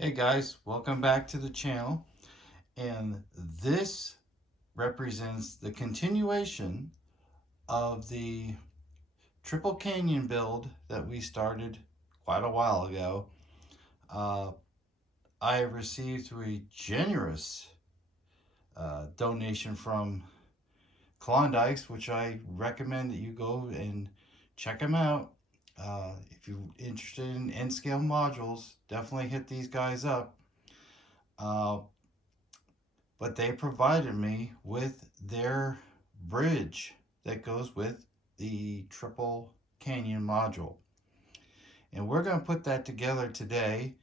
Hey guys, welcome back to the channel. And this represents the continuation of the Triple Canyon build that we started quite a while ago. Uh, I received a generous donation from Klondykes, which I recommend that you go and check them out. If you're interested in N-scale modules, definitely hit these guys up. Uh, but they provided me with their bridge that goes with the triple canyon module, and we're going to put that together today.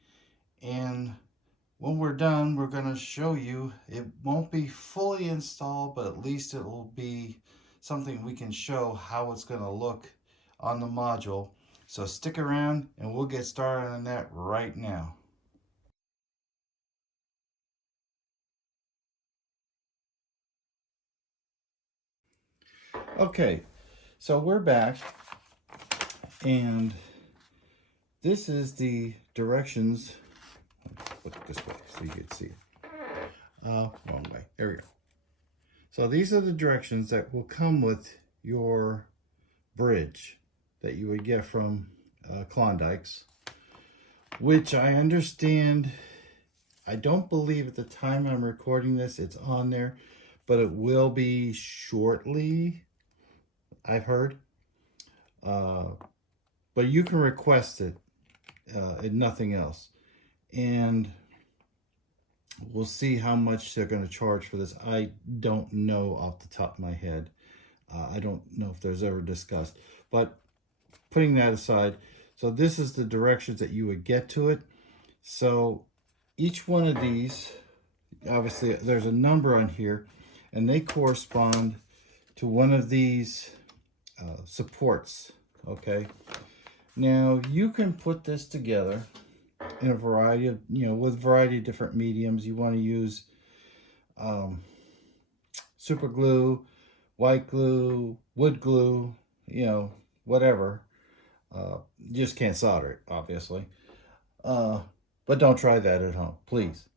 And when we're done, we're going to show you. It won't be fully installed, but at least it will be something we can show how it's going to look on the module. So stick around and we'll get started on that right now. Okay, so we're back, and this is the directions. Look this way so you can see it. Wrong way. There we go. So these are the directions that will come with your bridge that you would get from Klondykes, which I understand. I don't believe at the time I'm recording this it's on there, but it will be shortly, I've heard. But you can request it and nothing else. And we'll see how much they're going to charge for this. I don't know off the top of my head. I don't know if there's ever discussed. But putting that aside, so this is the directions that you would get to it. So each one of these, obviously there's a number on here, and they correspond to one of these supports, okay? Now you can put this together in a variety of, with a variety of different mediums. You want to use super glue, white glue, wood glue, whatever. You just can't solder it, obviously. But don't try that at home, please.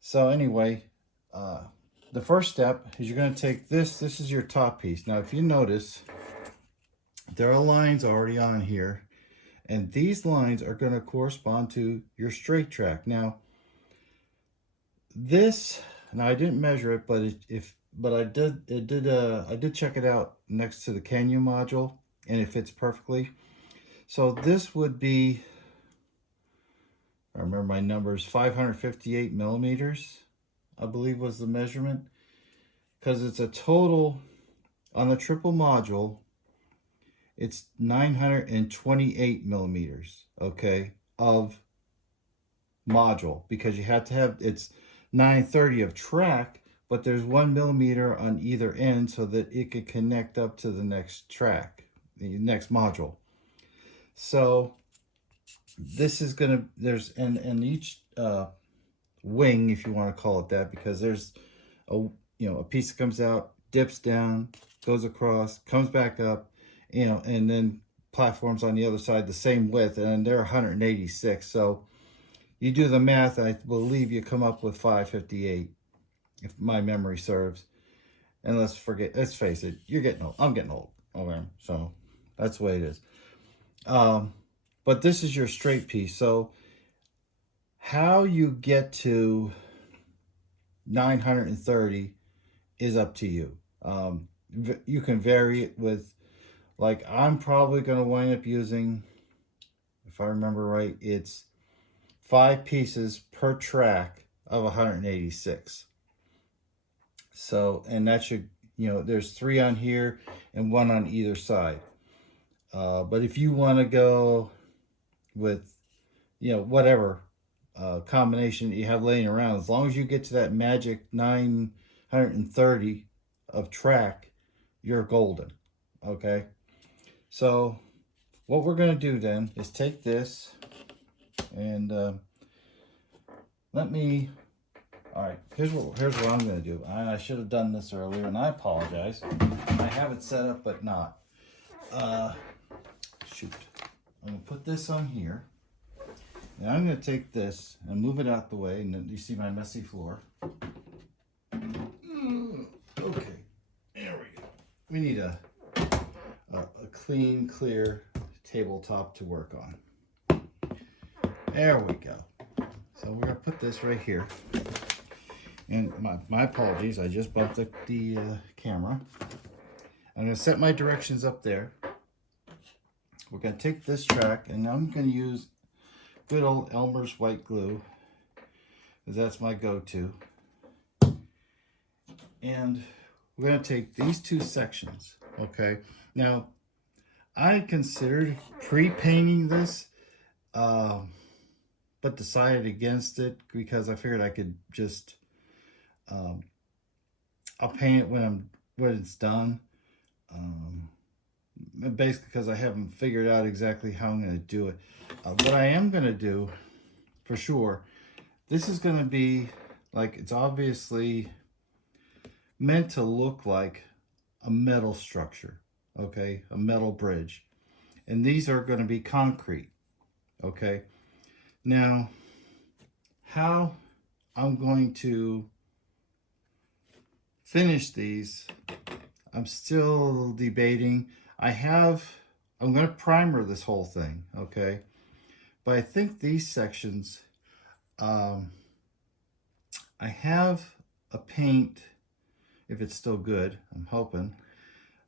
So anyway, the first step is you're going to take this. This is your top piece. Now, if you notice, there are lines already on here, and these lines are going to correspond to your straight track. Now, this, now I didn't measure it, but I did check it out next to the Canyon module, and it fits perfectly. So this would be, I remember my numbers, 558 millimeters, I believe was the measurement, because it's a total on the triple module. It's 928 millimeters, okay, of module, because you have to have, it's 930 of track, but there's 1 millimeter on either end so that it could connect up to the next track, the next module. So this is gonna, there's, and each wing, if you want to call it that, because there's a piece that comes out, dips down, goes across, comes back up, and then platforms on the other side the same width, and they're 186. So you do the math, I believe you come up with 558, if my memory serves. And let's face it, you're getting old. I'm getting old. Okay, so that's the way it is. But this is your straight piece. So how you get to 930 is up to you. You can vary it with, like, I'm probably going to wind up using, if I remember right, it's 5 pieces per track of 186. So, and that should, there's 3 on here and 1 on either side. But if you want to go with, whatever combination that you have laying around, as long as you get to that magic 930 of track, you're golden. Okay. So what we're going to do then is take this and let me, all right, here's what I'm going to do. I should have done this earlier, and I apologize. I have it set up, but not. Shoot. I'm going to put this on here. Now I'm going to take this and move it out the way, and then you see my messy floor. Okay, there we go. We need a clean, clear tabletop to work on. There we go. So we're going to put this right here. And my apologies, I just bumped the camera. I'm going to set my directions up there. We're going to take this track, and I'm going to use good old Elmer's white glue, because that's my go-to. And we're going to take these two sections, okay? Now, I considered pre-painting this, but decided against it because I figured I could just, I'll paint it when it's done. Basically because I haven't figured out exactly how I'm going to do it. What I am going to do, for sure, this is going to be like, it's obviously meant to look like a metal structure, okay? A metal bridge. And these are going to be concrete, okay? Now, how I'm going to finish these, I'm still debating. I'm going to primer this whole thing, okay? But I think these sections, I have a paint, if it's still good, I'm hoping,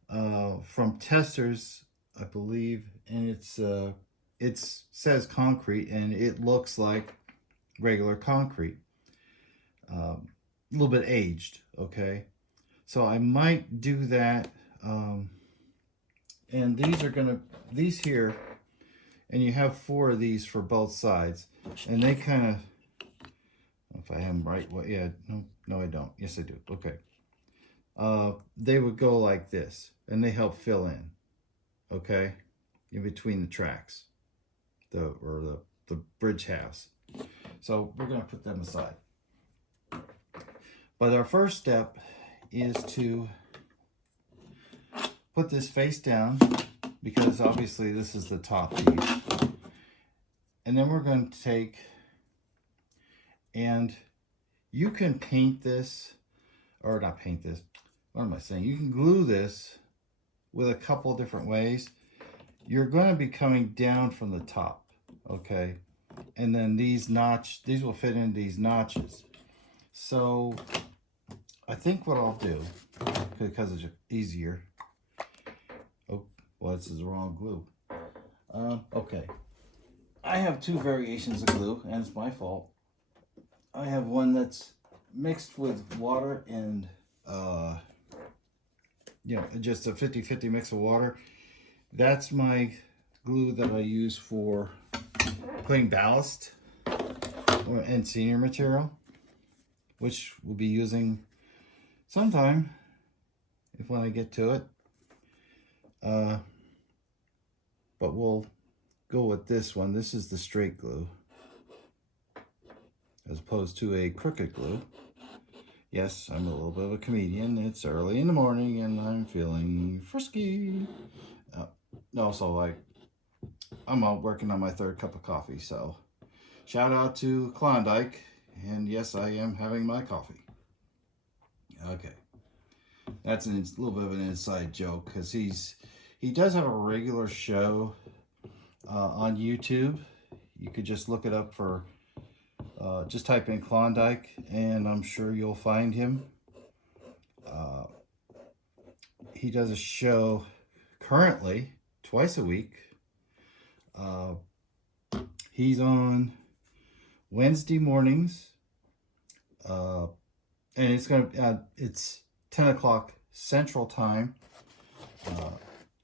from Testers, I believe, and it says concrete, and it looks like regular concrete, a little bit aged, okay? So I might do that, and these here, and you have 4 of these for both sides, and they kind of, if I am right, well, yeah, no I don't, yes I do, okay. They would go like this, and they help fill in, okay, in between the tracks, the bridge halves. So we're going to put them aside. But our first step is to put this face down, because obviously this is the top piece. And then we're going to take, and you can paint this, or not paint this, what am I saying? You can glue this with a couple different ways. You're going to be coming down from the top, okay? And then these will fit in these notches. So I think what I'll do, because it's easier. Oh, well, this is the wrong glue. Okay. I have 2 variations of glue, and it's my fault. I have one that's mixed with water and, just a 50-50 mix of water. That's my glue that I use for cleaning ballast and senior material, which we'll be using sometime when I get to it. But we'll go with this one. This is the straight glue, as opposed to a crooked glue. Yes, I'm a little bit of a comedian. It's early in the morning and I'm feeling frisky. Also, I'm out working on my 3rd cup of coffee, so shout out to Klawndyke, and yes, I am having my coffee. Okay, that's a little bit of an inside joke, because he does have a regular show on YouTube. You could just look it up for, just type in Klawndyke, and I'm sure you'll find him. He does a show currently twice a week. He's on Wednesday mornings, and it's 10 o'clock Central Time.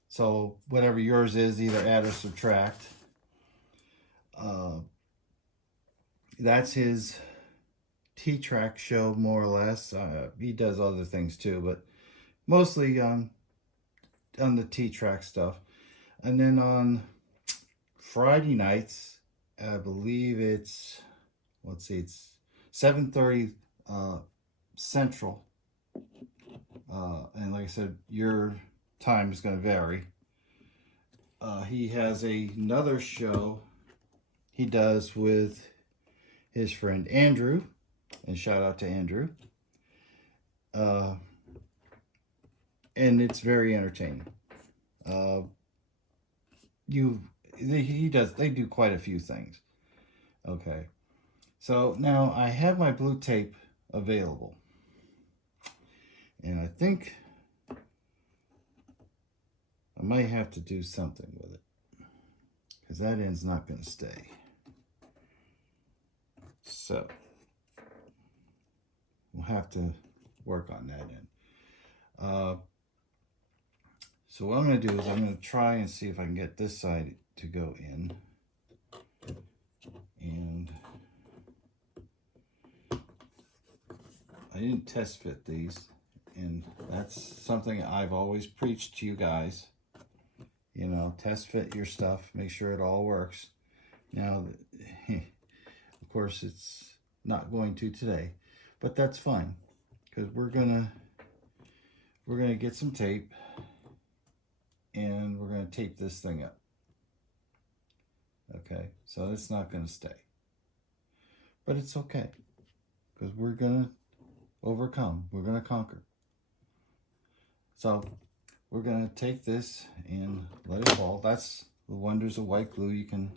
So whatever yours is, either add or subtract. That's his trak show, more or less. He does other things too, but mostly on the trak stuff. And then on Friday nights, I believe it's, it's 7:30 Central. And like I said, your time is going to vary. He has another show. he does with his friend Andrew, and shout out to Andrew. And it's very entertaining. They do quite a few things. Okay, so now I have my blue tape available, and I think I might have to do something with it because that end's not going to stay. So we'll have to work on that end. So what I'm going to do is I'm going to try and see if I can get this side to go in. And I didn't test fit these, and that's something I've always preached to you guys. You know, test fit your stuff, make sure it all works. Now, of course, it's not going to today, but that's fine because we're gonna get some tape, and we're gonna tape this thing up. Okay, so it's not gonna stay, but it's okay because we're gonna overcome. We're gonna conquer. So we're gonna take this and let it fall. That's the wonders of white glue. You can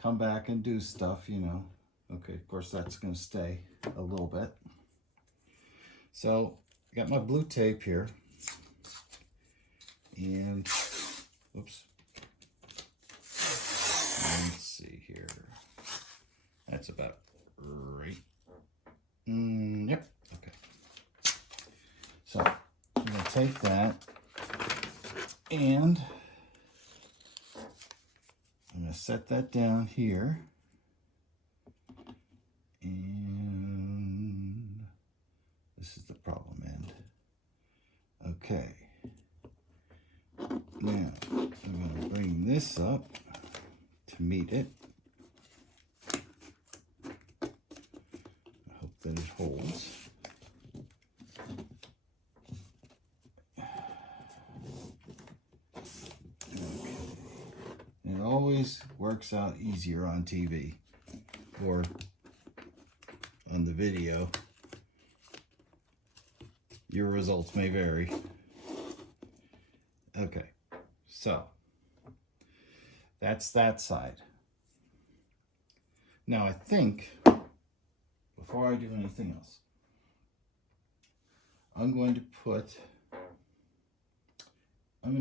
come back and do stuff, you know. Okay, of course that's gonna stay a little bit. So I got my blue tape here, and oops. Let's see here. That's about right. Yep. Okay. So I'm gonna take that, and I'm gonna set that down here, and this is the problem end. Okay. Now I'm gonna bring this up to meet it. I hope that it holds. It always works out easier on TV or on the video. Your results may vary. Okay, so that's that side. Now I think, before I do anything else, I'm going to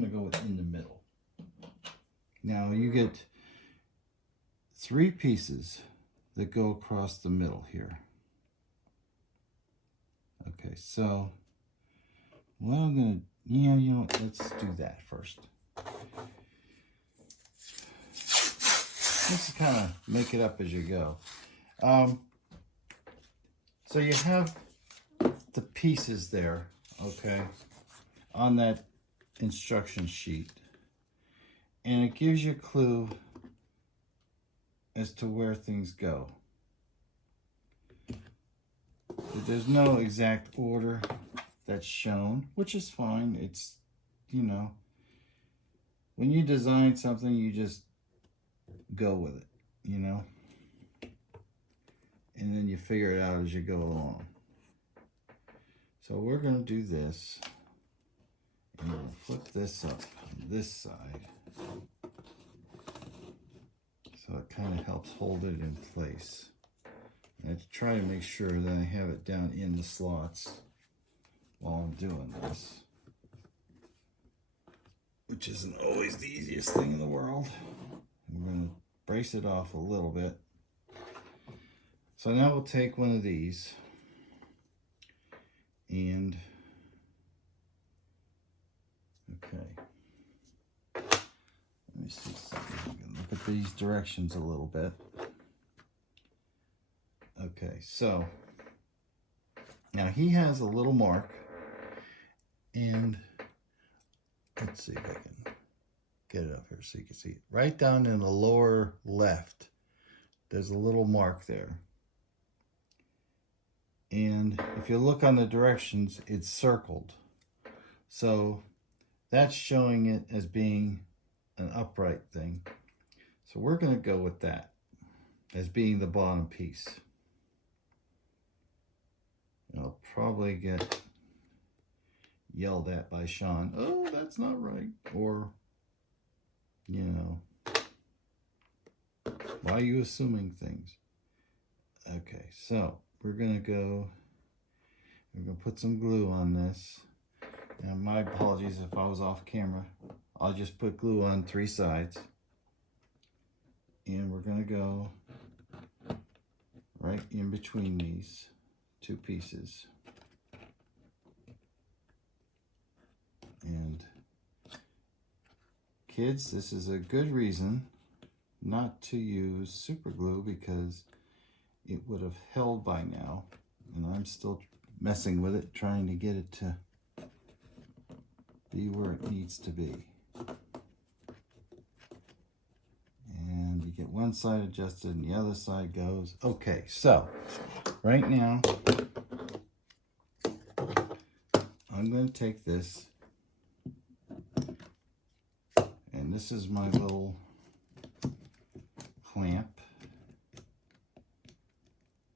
go with in the middle. Now you get 3 pieces that go across the middle here. Okay, so what I'm gonna, you know what, let's do that first. Just to kind of make it up as you go. So you have the pieces there, okay, on that instruction sheet. And it gives you a clue as to where things go. There's no exact order that's shown, which is fine. It's, you know, when you design something, you just go with it, you know, and then you figure it out as you go along. So we're going to do this, and we'll flip this up on this side, so it kind of helps hold it in place. I have to try to make sure that I have it down in the slots while I'm doing this, which isn't always the easiest thing in the world. I'm going to brace it off a little bit. So now we'll take one of these, and okay, let me see something. I'm going to look at these directions a little bit. Okay, so now he has a little mark, and let's see if I can get it up here so you can see it. Right down in the lower left, there's a little mark there. And if you look on the directions, it's circled. So that's showing it as being an upright thing. So we're going to go with that. as being the bottom piece. I'll probably get yelled at by Sean. Oh, that's not right. Or, you know, why are you assuming things? Okay, so we're going to put some glue on this. And my apologies if I was off camera. I'll just put glue on 3 sides. And we're going to go right in between these 2 pieces. And kids, this is a good reason not to use super glue because it would have held by now. And I'm still messing with it, trying to get it to be where it needs to be. And you get one side adjusted and the other side goes. Okay, so right now I'm going to take this, and this is my little clamp.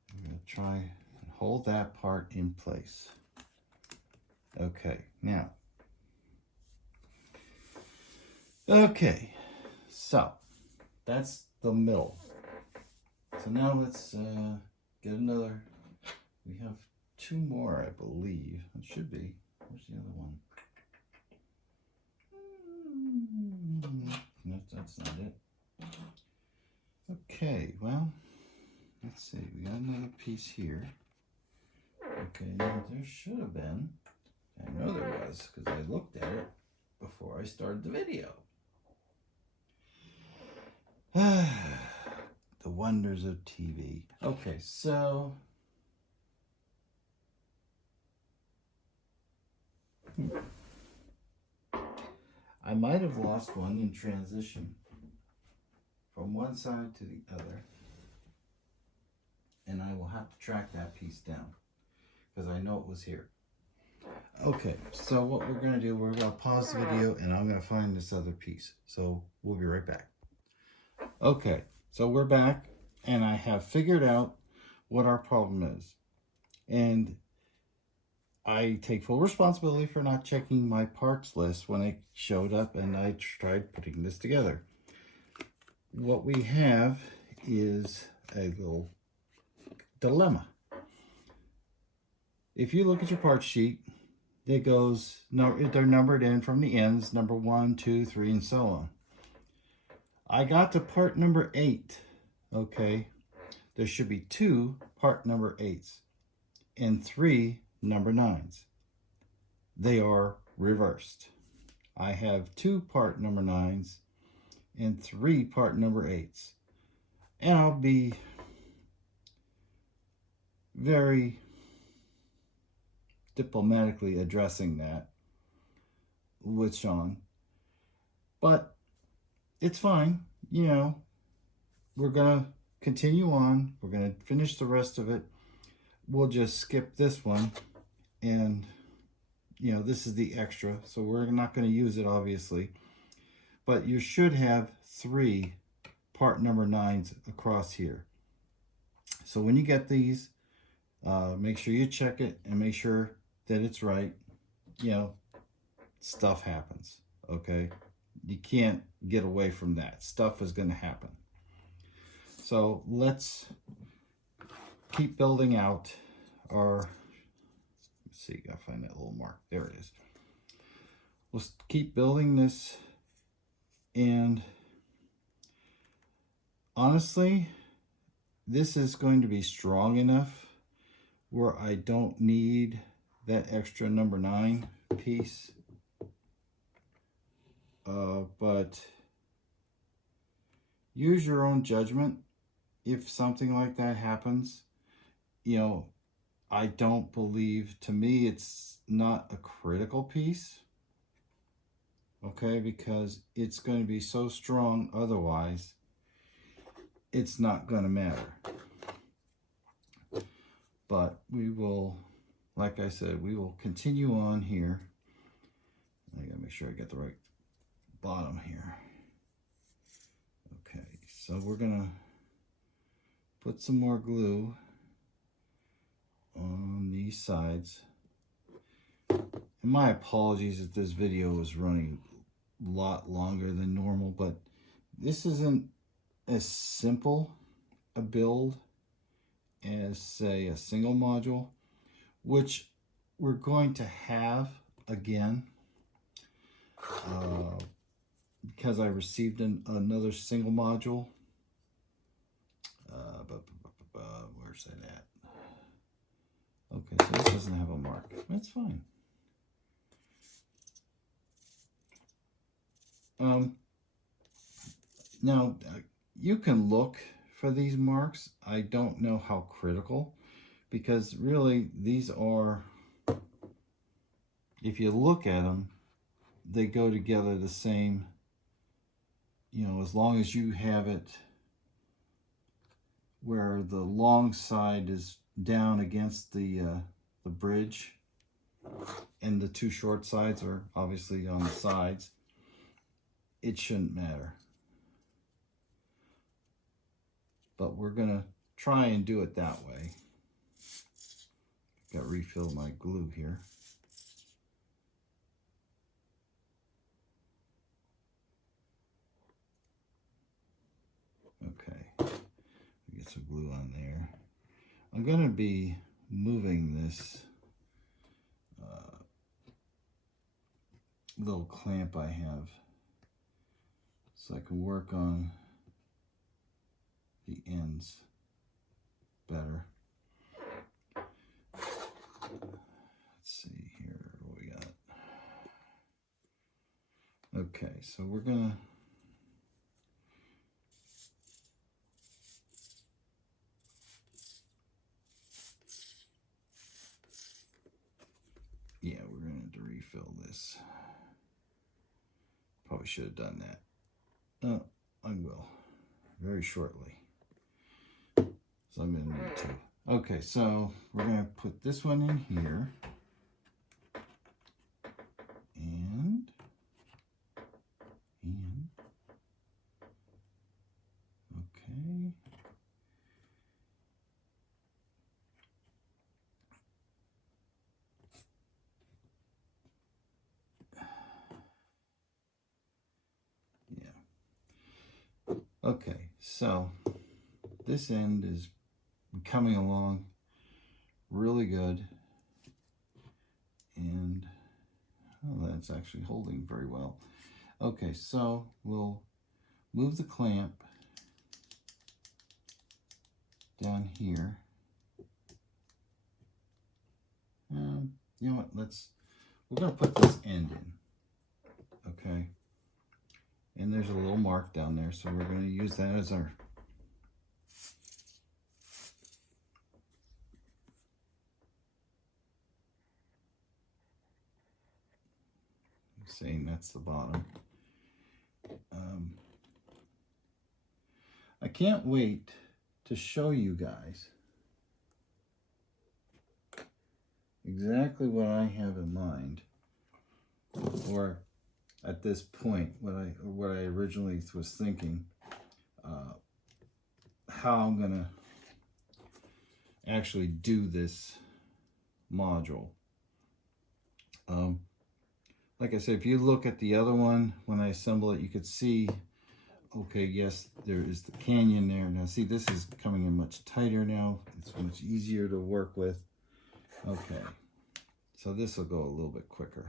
I'm going to try and hold that part in place. Okay, now. Okay, so that's the middle. So now let's get another. We have 2 more, I believe. It should be. Where's the other one? No, that's not it. Okay, well, let's see. We got another piece here. Okay, now there should have been. I know there was because I looked at it before I started the video. The wonders of TV. Okay, so I might have lost one in transition from one side to the other, and I will have to track that piece down because I know it was here. Okay, so what we're going to do, we're going to pause the video and I'm going to find this other piece. So we'll be right back. Okay, so we're back and I have figured out what our problem is. And I take full responsibility for not checking my parts list when it showed up and I tried putting this together. What we have is a little dilemma. If you look at your part sheet, it goes, they're numbered in from the ends, number 1, 2, 3, and so on. I got to part number 8, okay? There should be 2 part number 8s and 3 number 9s. They are reversed. I have 2 part number 9s and 3 part number 8s. And I'll be very diplomatically addressing that with Sean. But it's fine, you know, we're going to continue on. We're going to finish the rest of it. We'll just skip this one. And, you know, this is the extra, so we're not going to use it, obviously. But you should have 3 part number 9s across here. So when you get these, make sure you check it and make sure that it's right. You know, stuff happens, okay? You can't get away from that. Stuff is going to happen. So let's keep building out our, let's see, gotta find that little mark. There it is. We'll keep building this, and honestly, this is going to be strong enough where I don't need that extra number 9 piece. But use your own judgment if something like that happens. You know, I don't believe, to me, it's not a critical piece. Okay, because it's going to be so strong otherwise, it's not going to matter. But we will, like I said, we will continue on here. I gotta make sure I get the right bottom here. Okay, so we're gonna put some more glue on these sides. And my apologies if this video was running a lot longer than normal, but this isn't as simple a build as, say, a single module, which we're going to have again because I received another single module. Where's that at? Okay, so this doesn't have a mark. That's fine. Now, you can look for these marks. I don't know how critical, because really these are, if you look at them, they go together the same, you know, as long as you have it where the long side is down against the bridge and the two short sides are obviously on the sides, it shouldn't matter. But we're gonna try and do it that way. Got to refill my glue here. Okay, get some glue on there. I'm going to be moving this little clamp I have so I can work on the ends better. Let's see here what we got. Okay, so we're going to we're going to have to refill this. Probably should have done that. Oh, I will very shortly. So I'm going to need to. Okay, so we're going to put this one in here. And okay. Okay, so this end is coming along really good, and that's actually holding very well. Okay, so we'll move the clamp down here. You know what, we're going to put this end in, okay? And there's a little mark down there, so we're going to use that as our saying that's the bottom. I can't wait to show you guys exactly what I have in mind, or at this point what I originally was thinking, how I'm gonna actually do this module. Like I said, if you look at the other one, when I assemble it, you could see, okay, yes, there is the canyon there. Now see, this is coming in much tighter now. It's much easier to work with. Okay, so this will go a little bit quicker.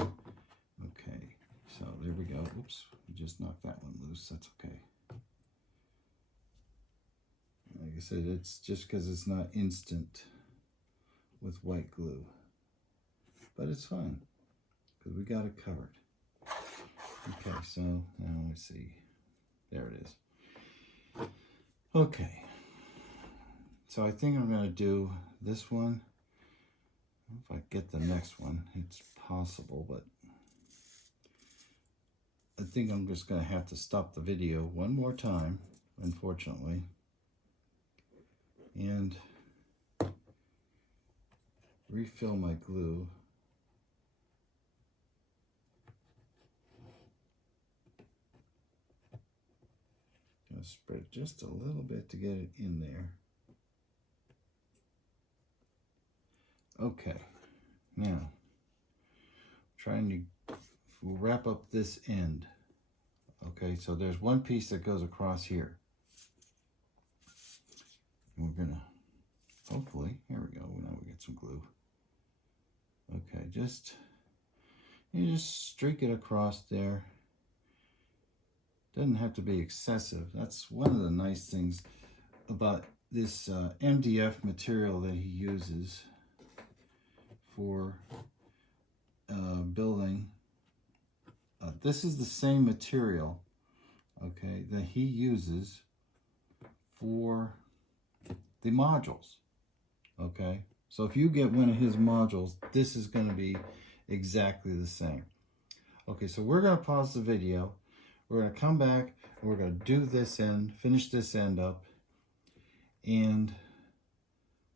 Okay, so there we go. Oops, we just knocked that one loose. That's okay. Like I said, it's just because it's not instant with white glue, but it's fine because we got it covered. Okay, so now let's see. There it is. Okay, so I think I'm going to do this one. If I get the next one, it's possible, but I think I'm just going to have to stop the video one more time, unfortunately, and refill my glue. going to spread just a little bit to get it in there. Okay, now trying to wrap up this end. Okay, so there's one piece that goes across here. And we're gonna, hopefully, here we go, now we get some glue. Okay, you just streak it across there. Doesn't have to be excessive. That's one of the nice things about this MDF material that he uses for building. This is the same material, okay, that he uses for the modules, okay? So if you get one of his modules, this is going to be exactly the same. Okay, so we're going to pause the video. We're going to come back and we're going to do this end, finish this end up. And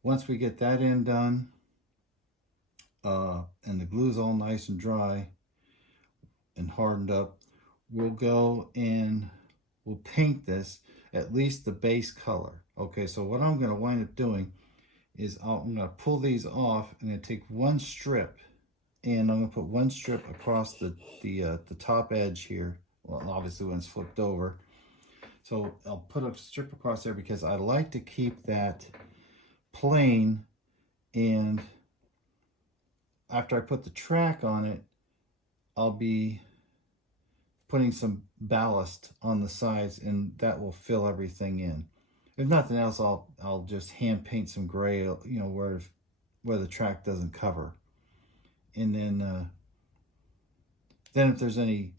once we get that end done, and the glue's all nice and dry and hardened up, we'll go and we'll paint this, at least the base color. Okay, so what I'm going to wind up doing is I'm going to pull these off and then take one strip, and I'm going to put one strip across the top edge here. Well, obviously when it's flipped over. So I'll put a strip across there because I like to keep that plain, and after I put the trak on it, I'll be putting some ballast on the sides, and that will fill everything in. If nothing else, I'll just hand paint some gray, you know, where the trak doesn't cover. And then if there's any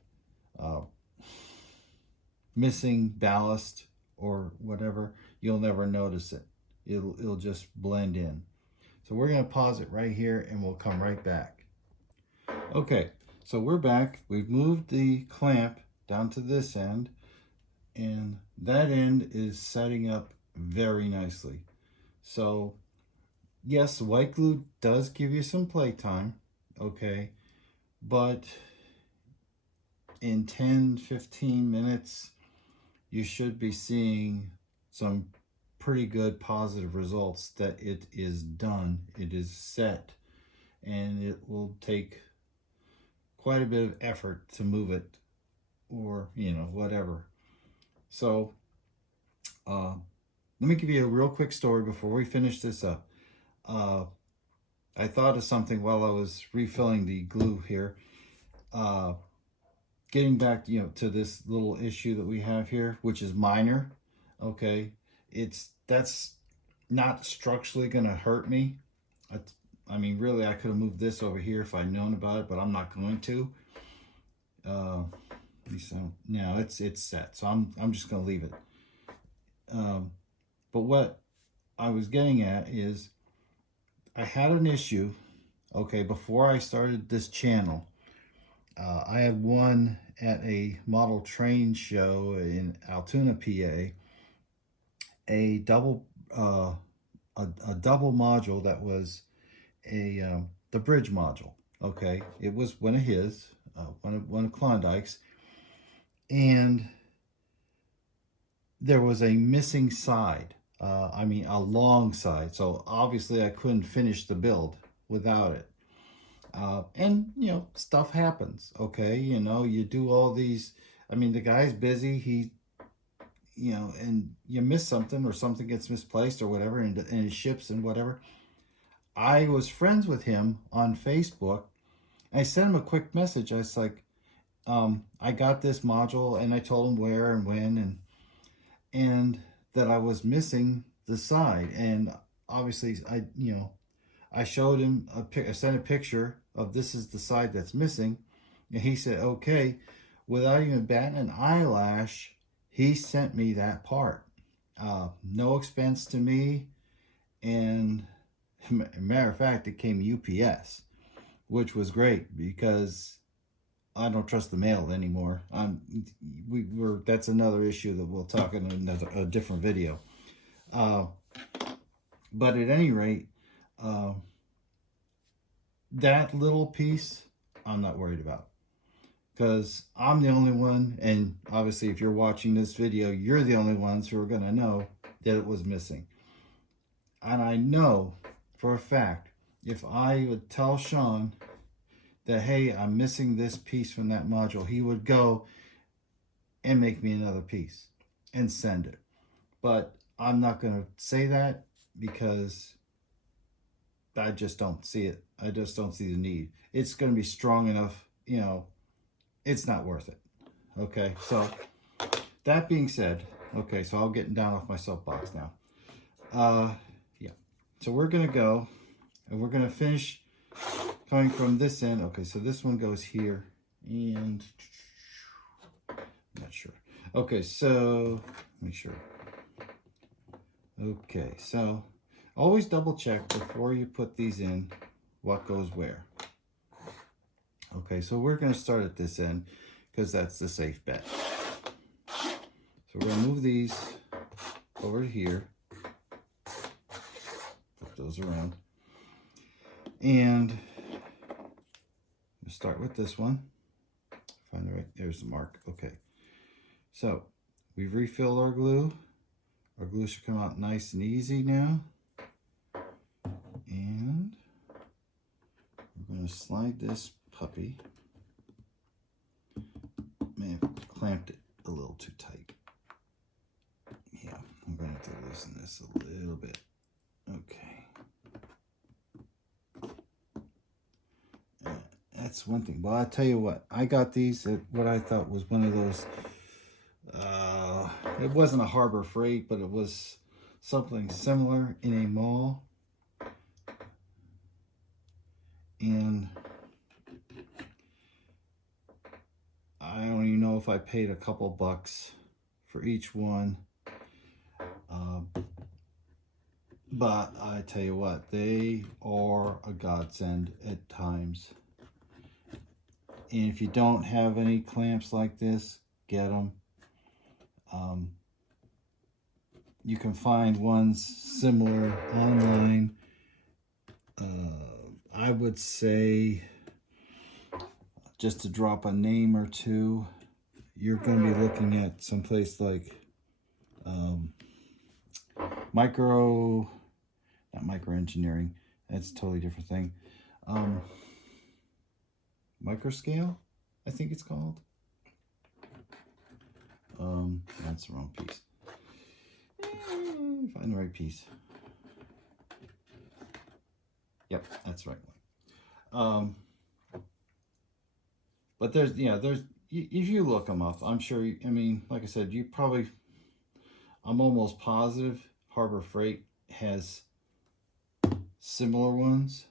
missing ballast or whatever, you'll never notice it. It'll just blend in. So we're going to pause it right here and we'll come right back. Okay, so we're back. We've moved the clamp down to this end, and that end is setting up very nicely. So yes, white glue does give you some playtime, okay, but in 10-15 minutes you should be seeing some pretty good positive results that it is done, it is set, and it will take quite a bit of effort to move it, or you know, whatever. So let me give you a real quick story before we finish this up. I thought of something while I was refilling the glue here. Getting back, you know, to this little issue that we have here, which is minor. Okay, that's not structurally going to hurt me. I mean, really, I could have moved this over here if I'd known about it, but I'm not going to. So now it's set, so I'm just going to leave it. But what I was getting at is I had an issue, okay, before I started this channel. I had one at a model train show in Altoona, PA, a double module that was the bridge module. Okay, it was one of his, one of Klawndyke's, and there was a missing side. I mean, a long side. So obviously I couldn't finish the build without it. And, you know, stuff happens, okay? You know, you do all these, I mean, the guy's busy, you know, and you miss something or something gets misplaced or whatever, and it ships and whatever. I was friends with him on Facebook. I sent him a quick message. I was like, I got this module, and I told him where and when, and that I was missing the side. And obviously I showed him I sent a picture of this is the side that's missing, and he said okay. Without even batting an eyelash, he sent me that part. No expense to me, and matter of fact, it came UPS, which was great because I don't trust the mail anymore. That's another issue that we'll talk in a different video. But at any rate, that little piece I'm not worried about. because I'm the only one, and obviously if you're watching this video, you're the only ones who are going to know that it was missing. And I know for a fact, if I would tell Sean that, hey, I'm missing this piece from that module, he would go and make me another piece and send it. But I'm not going to say that because I just don't see it. I just don't see the need. It's going to be strong enough, you know, it's not worth it. Okay, so that being said, okay, so I'm getting down off my soapbox now. Yeah, so we're going to go and we're going to finish coming from this end. Okay, so this one goes here and I'm not sure. Okay, so make sure. Okay, so always double check before you put these in what goes where. Okay, so we're going to start at this end because that's the safe bet. So we're going to move these over here. Put those around. And we'll start with this one. Find the right, there's the mark. Okay, so we've refilled our glue. Our glue should come out nice and easy now. And we're going to slide this puppy. May have clamped it a little too tight. Yeah, I'm going to have to loosen this a little bit. Okay. That's one thing. Well, I'll tell you what. I got these at what I thought was one of those. It wasn't a Harbor Freight, but it was something similar in a mall. And I don't even know if I paid a couple bucks for each one. But I tell you what, they are a godsend at times. And if you don't have any clamps like this, get them. You can find ones similar online. I would say, just to drop a name or two, you're going to be looking at someplace like not micro engineering, that's a totally different thing. Microscale, I think it's called. That's the wrong piece. Find the right piece. Yep, that's the right one. But there's, if you look them up, I'm sure, I mean, like I said, I'm almost positive Harbor Freight has similar ones.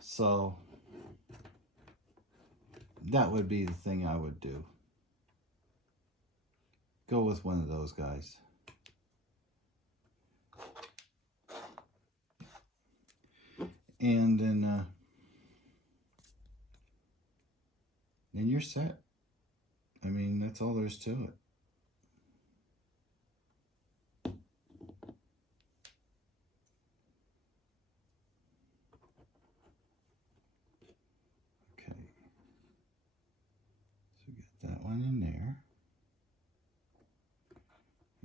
So that would be the thing I would do. Go with one of those guys. And then you're set. I mean, that's all there is to it. Okay. So get that one in there.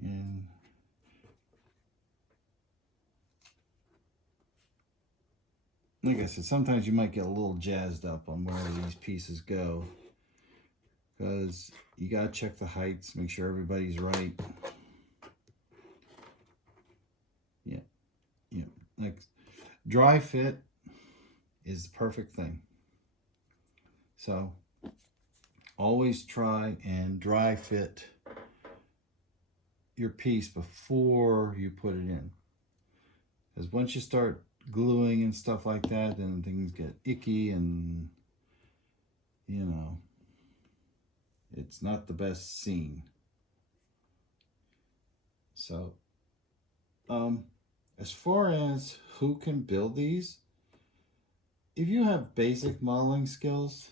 And like I said, sometimes you might get a little jazzed up on where these pieces go, because you got to check the heights, make sure everybody's right. Yeah, like dry fit is the perfect thing. So always try and dry fit your piece before you put it in, because once you start gluing and stuff like that, then things get icky and it's not the best scene. So as far as who can build these, if you have basic modeling skills,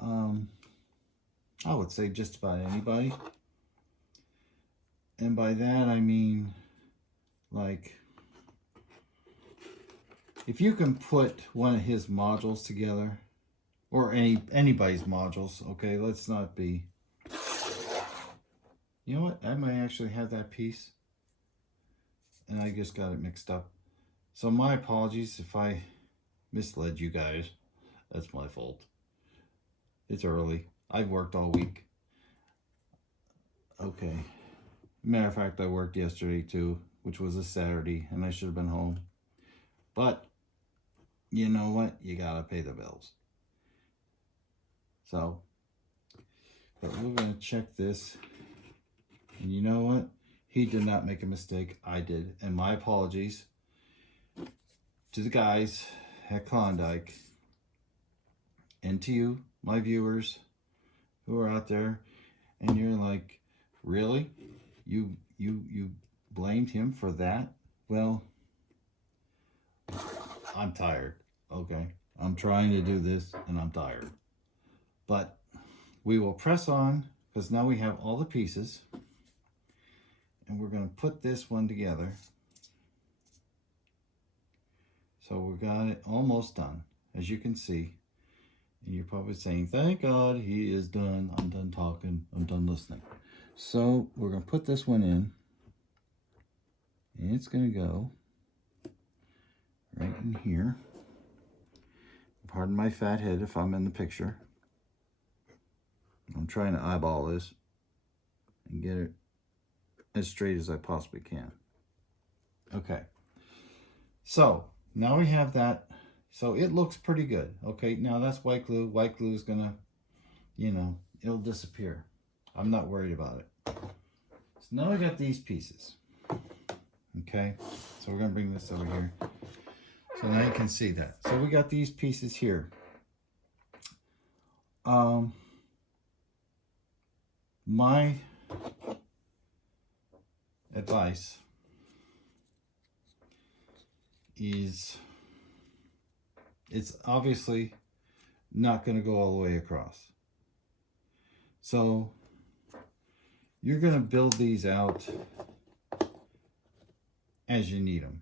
I would say just about anybody. And by that I mean, like, if you can put one of his modules together or anybody's modules. Okay, let's not be. You know what? I might actually have that piece, and I just got it mixed up. So my apologies if I misled you guys. That's my fault. It's early. I've worked all week. Okay. Matter of fact, I worked yesterday too, which was a Saturday, and I should have been home. But you know what? You gotta pay the bills. So, but we're gonna check this. And you know what? He did not make a mistake. I did. And my apologies to the guys at Klawndyke and to you, my viewers who are out there, and you're like, really? You blamed him for that? Well, I'm tired. Okay. I'm trying to do this and I'm tired. But we will press on because now we have all the pieces. And we're going to put this one together. So we got it almost done, as you can see. And you're probably saying, thank God he is done. I'm done talking. I'm done listening. So we're going to put this one in. And it's going to go right in here. Pardon my fat head if I'm in the picture. I'm trying to eyeball this and get it as straight as I possibly can. Okay. So now we have that. So it looks pretty good. Okay, now that's white glue. White glue is gonna, you know, it'll disappear. I'm not worried about it. So now we got these pieces. Okay, so we're gonna bring this over here. So now you can see that. So we got these pieces here. My advice is it's obviously not going to go all the way across. So you're going to build these out as you need them.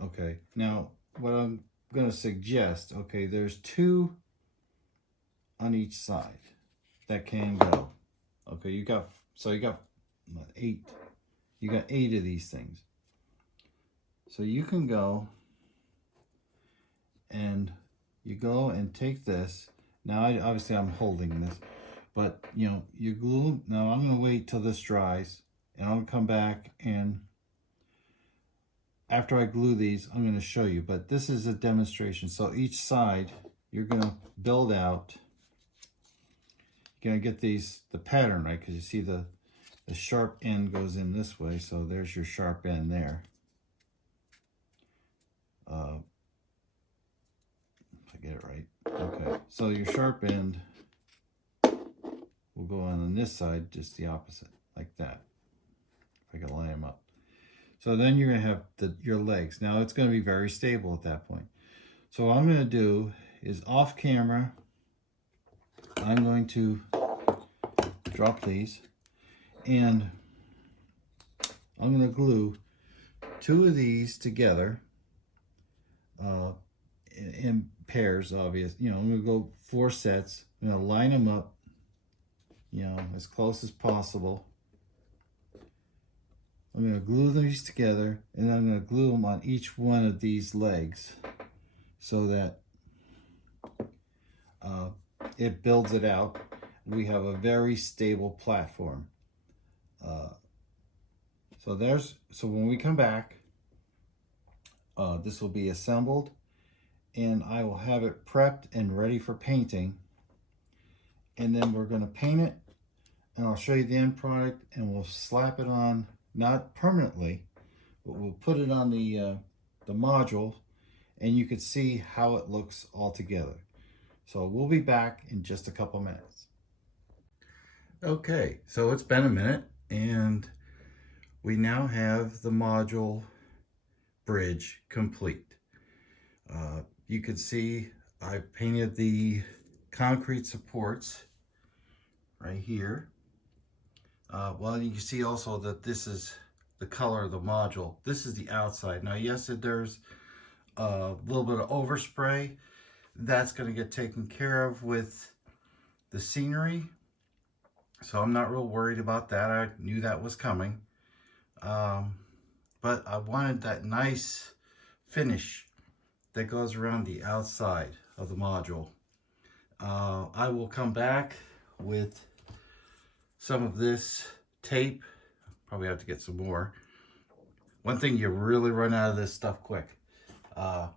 Okay. Now, what I'm going to suggest, okay, there's 2 on each side that can go. Okay, you got 8. You got 8 of these things. So you can go and you go and take this. Now, obviously I'm holding this, but you know, you glue. Now I'm going to wait till this dries and I'll come back, and after I glue these, I'm going to show you, but this is a demonstration. So each side you're going to build out. You're going to get the pattern right, because you see the sharp end goes in this way. So there's your sharp end there. If I get it right. Okay, so your sharp end will go on this side, just the opposite, like that. If I can line them up. So then you're going to have your legs. Now it's going to be very stable at that point. So what I'm going to do is off camera, I'm going to drop these, and I'm going to glue 2 of these together in pairs, obvious. You know, I'm going to go 4 sets. I'm going to line them up, you know, as close as possible. I'm going to glue these together, and I'm going to glue them on each one of these legs so that it builds it out. We have a very stable platform. So when we come back, this will be assembled, and I will have it prepped and ready for painting. And then we're going to paint it, and I'll show you the end product, and we'll slap it on, not permanently, but we'll put it on the module, and you can see how it looks all together. So we'll be back in just a couple minutes. Okay, so it's been a minute, and we now have the module bridge complete. You can see I painted the concrete supports right here. Well, you can see also that this is the color of the module. This is the outside. Now, yes, there's a little bit of overspray, that's going to get taken care of with the scenery. So I'm not real worried about that. I knew that was coming. But I wanted that nice finish that goes around the outside of the module. I will come back with some of this tape. Probably have to get some more. One thing, you really run out of this stuff quick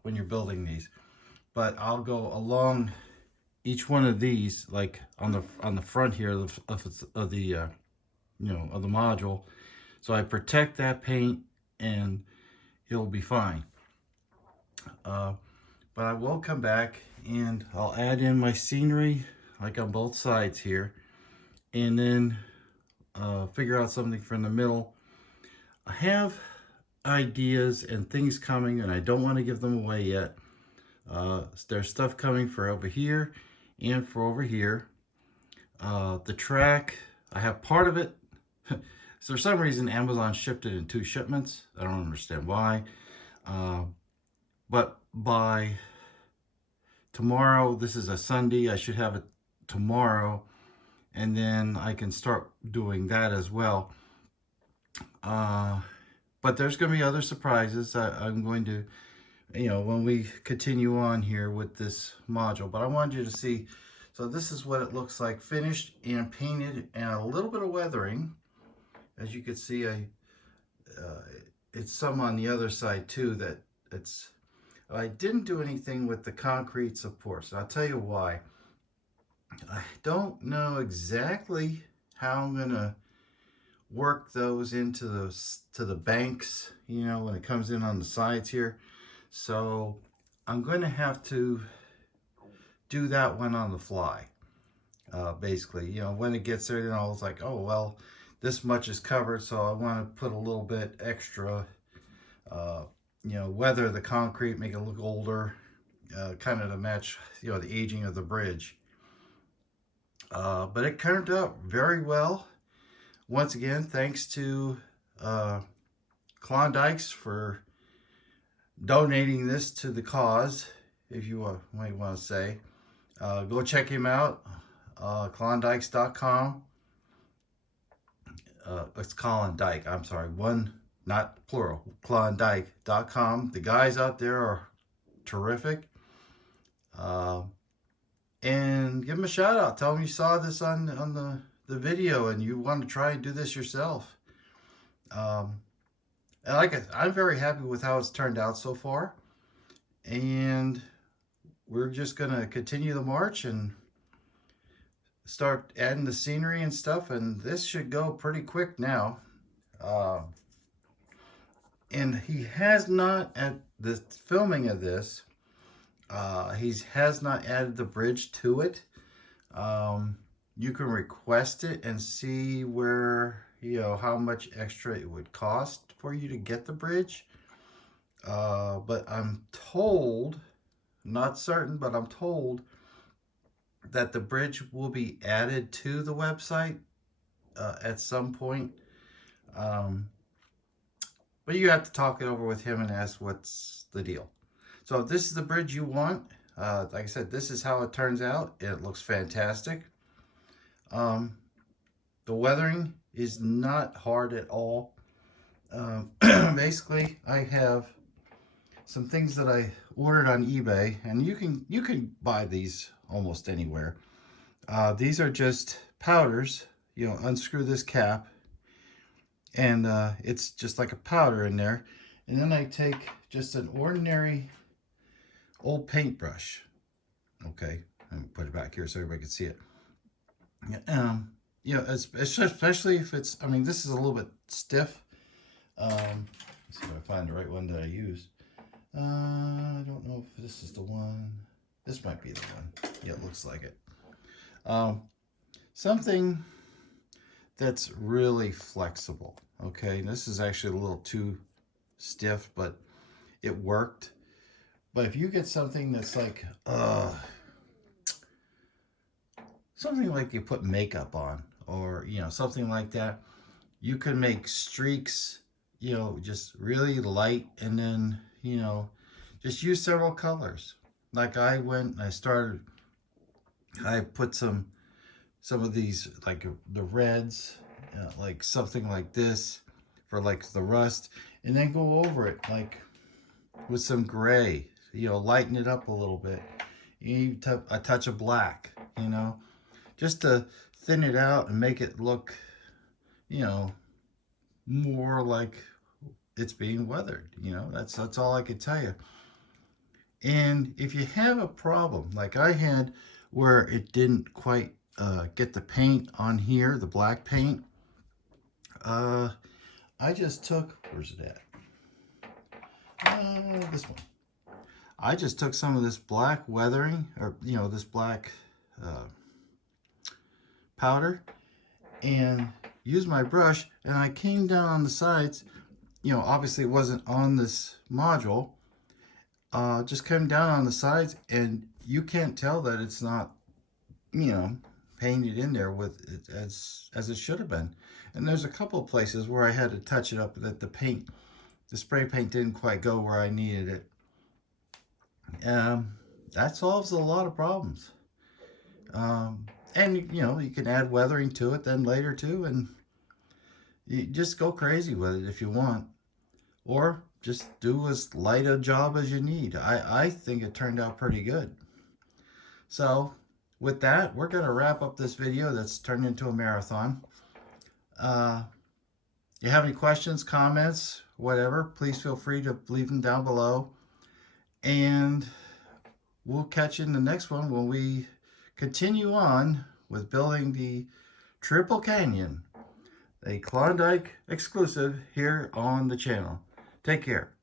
when you're building these. But I'll go along each one of these, like on the front here of the you know, of the module, so I protect that paint and it'll be fine. But I will come back and I'll add in my scenery, like on both sides here, and then figure out something from the middle. I have ideas and things coming, and I don't want to give them away yet. There's stuff coming for over here and for over here. The track, I have part of it. So for some reason, Amazon shipped it in 2 shipments. I don't understand why. But by tomorrow, this is a Sunday, I should have it tomorrow. And then I can start doing that as well. But there's going to be other surprises. I'm going to, you know, when we continue on here with this module. But I wanted you to see, so this is what it looks like finished and painted, and a little bit of weathering. As you can see, it's some on the other side too that I didn't do anything with the concrete supports. I'll tell you why. I don't know exactly how I'm gonna work those into the banks, you know, when it comes in on the sides here. So I'm going to have to do that one on the fly. Basically, you know, when it gets there, you know, it's like, oh, well, this much is covered, so I want to put a little bit extra, you know, weather the concrete, make it look older, kind of to match, you know, the aging of the bridge. But it turned out very well. Once again, thanks to Klawndykes for donating this to the cause, if you might want to say. Go check him out, Klawndykes.com. It's Klawndyke, I'm sorry, one, not plural, Klawndyke.com. The guys out there are terrific. And give them a shout out. Tell them you saw this on the video and you want to try and do this yourself. And I'm very happy with how it's turned out so far. And we're just going to continue the march and start adding the scenery and stuff. And this should go pretty quick now. And he has not, at the filming of this, he has not added the bridge to it. You can request it and see where, you know, how much extra it would cost for you to get the bridge. But I'm told, not certain, but I'm told that the bridge will be added to the website at some point. But you have to talk it over with him and ask what's the deal. So if this is the bridge you want, like I said, this is how it turns out. It looks fantastic. The weathering is not hard at all. Basically, I have some things that I ordered on eBay, and you can buy these almost anywhere. These are just powders. You know, unscrew this cap, and it's just like a powder in there. And then I take just an ordinary old paintbrush. Okay, let me put it back here so everybody can see it. You know, especially if it's, I mean, this is a little bit stiff. Let's see if I find the right one that I use. I don't know if this is the one. This might be the one. Yeah, it looks like it. Something that's really flexible. Okay, this is actually a little too stiff, but it worked. But if you get something that's like, something like you put makeup on, or, you know, something like that, you can make streaks, you know, just really light, and then, you know, just use several colors. like I went and I put some of these, like the reds, like something like this for like the rust, and then go over it like with some gray, lighten it up a little bit. You a touch of black, just to thin it out and make it look, you know, more like it's being weathered. That's all I could tell you. And if you have a problem like I had where it didn't quite get the paint on here, the black paint, uh, I just took, where's it at? This one. I just took some of this black weathering, or this black uh, powder, and used my brush, and I came down on the sides. Obviously it wasn't on this module. Just came down on the sides, and you can't tell that it's not, painted in there with it as it should have been. And there's a couple of places where I had to touch it up, that the spray paint didn't quite go where I needed it. That solves a lot of problems. And you can add weathering to it then later too, and you just go crazy with it if you want, or just do as light a job as you need. I think it turned out pretty good. So with that, we're going to wrap up this video that's turned into a marathon. You have any questions, comments, whatever, please feel free to leave them down below. And we'll catch you in the next one when we continue on with building the Triple Canyon, a Klawndyke exclusive here on the channel. Take care.